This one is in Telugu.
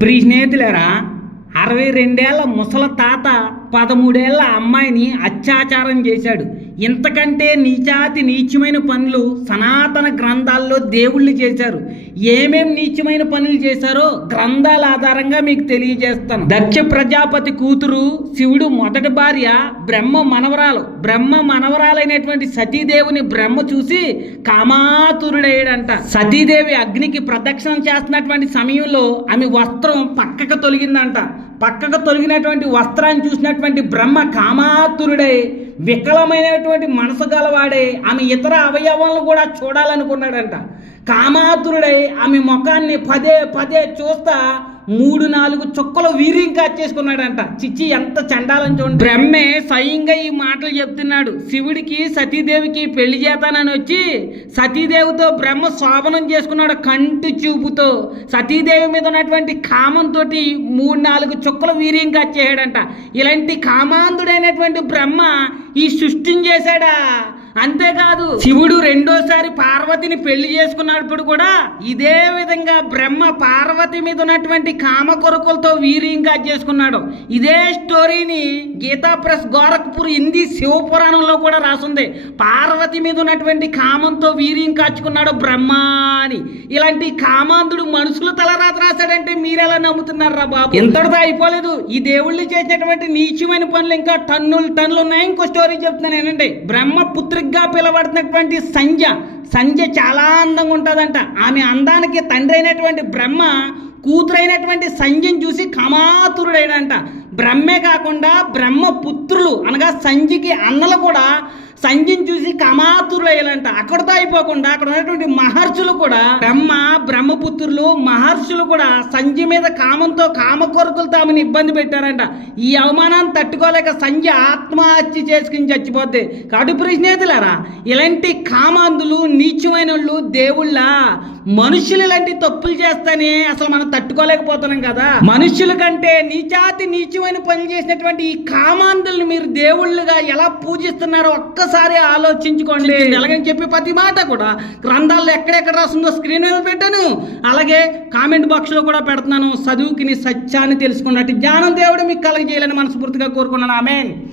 ప్రియ స్నేహితులారా అరవై రెండేళ్ళ ముసల తాత పదమూడేళ్ళ అమ్మాయిని అత్యాచారం చేశాడు. ఇంతకంటే నీచాతి నీచమైన పనులు సనాతన గ్రంథాల్లో దేవుళ్ళు చేశారు. ఏమేం నీచమైన పనులు చేశారో గ్రంథాల ఆధారంగా మీకు తెలియజేస్తాను. దక్ష ప్రజాపతి కూతురు శివుడు మొదటి భార్య బ్రహ్మ మనవరాలు. బ్రహ్మ మనవరాలైనటువంటి సతీదేవుని బ్రహ్మ చూసి కామాతురుడయ్యాడంట. సతీదేవి అగ్నికి ప్రదక్షిణం చేస్తున్నటువంటి సమయంలో ఆమె వస్త్రం పక్కకు తొలగిందంట. పక్కకు తొలగినటువంటి వస్త్రాన్ని చూసినటువంటి బ్రహ్మ కామాతురుడై వికలమైనటువంటి మనసు గలవాడే ఆమె ఇతర అవయవాలను కూడా చూడాలనుకున్నాడంట. కామాతురుడై ఆమె ముఖాన్ని పదే పదే చూస్తా మూడు నాలుగు చుక్కలు వీర్యం చేసుకున్నాడంట. చిచ్చి ఎంత చండాలని చూడండి. బ్రహ్మే స్వయంగా ఈ మాటలు చెప్తున్నాడు. శివుడికి సతీదేవికి పెళ్ళి చేతానని వచ్చి సతీదేవితో బ్రహ్మ శోభనం చేసుకున్నాడు కంటి చూపుతో. సతీదేవి మీద ఉన్నటువంటి కామంతో మూడు నాలుగు చుక్కలు వీర్యం చేశాడంట. ఇలాంటి కామాంధుడైనటువంటి బ్రహ్మ ఈ సృష్టిని చేశాడా? అంతేకాదు శివుడు రెండోసారి పార్వతిని పెళ్ళి చేసుకున్నప్పుడు కూడా ఇదే విధంగా బ్రహ్మ పార్వతి మీద ఉన్నటువంటి కామ కొరకులతో వీర్యంగా చేసుకున్నాడు. ఇదే స్టోరీని గీతా ప్రెస్ గోరఖ్పూర్ హిందీ శివపురాణంలో కూడా రాసుంది. పార్వతి మీద ఉన్నటువంటి కామంతో వీర్యం కాచుకున్నాడు బ్రహ్మ అని. ఇలాంటి కామాంధుడు మనుషులు తలరాత రాశాడంటే మీరెలా నమ్ముతున్నారా బాబు? ఇంతటితో అయిపోలేదు. ఈ దేవుళ్ళు చేసినటువంటి నీచమైన పనులు ఇంకా టన్నులు టన్నులు ఉన్నాయి. ఇంకో స్టోరీ చెప్తున్నాను ఏంటంటే బ్రహ్మపుత్రిగా పిలవడుతున్నటువంటి సంజ సంజ చాలా అందంగా ఉంటుందంట. ఆమె అందానికి తండ్రి అయినటువంటి బ్రహ్మ కూతురైనటువంటి సంజని చూసి కమాతురుడైనంట. బ్రహ్మే కాకుండా బ్రహ్మ పుత్రులు అనగా సంజికి అన్నలు కూడా సంజని చూసి కమాతురులయ్యాలంట అక్కడతో అయిపోకుండా అక్కడ ఉన్నటువంటి మహర్షులు కూడా బ్రహ్మ బ్రహ్మపుత్రులు మహర్షులు కూడా సంధ్య మీద కామంతో కామ కొరకులతో తామని ఇబ్బంది పెట్టారంట. ఈ అవమానాన్ని తట్టుకోలేక సంధ్య ఆత్మహత్య చేసుకుని చచ్చిపోద్ది. కడుపు స్నేహితులారా ఇలాంటి కామాంధులు నీచమైన వాళ్ళు దేవుళ్ళ? మనుషులు ఇలాంటి తప్పులు చేస్తేనే అసలు మనం తట్టుకోలేకపోతున్నాం కదా. మనుషుల కంటే నీచాతి నీచమైన పనులు చేసినటువంటి ఈ కామాంధుల్ని మీరు దేవుళ్ళుగా ఎలా పూజిస్తున్నారో ఒక్కసారి ఆలోచించుకోండి. ఎలాగని చెప్పి ప్రతి మాట కూడా గ్రంథాల్లో ఎక్కడెక్కడ రాస్తుందో స్క్రీన్ మీద పెట్టాను. అలాగే కామెంట్ బాక్స్లో కూడా పెడుతున్నాను. చదువుకిని సత్యాన్ని తెలుసుకున్నట్టు జ్ఞానం దేవుడు మీకు కలగజేయాలని మనస్ఫూర్తిగా కోరుకున్నాను ఆమెన్.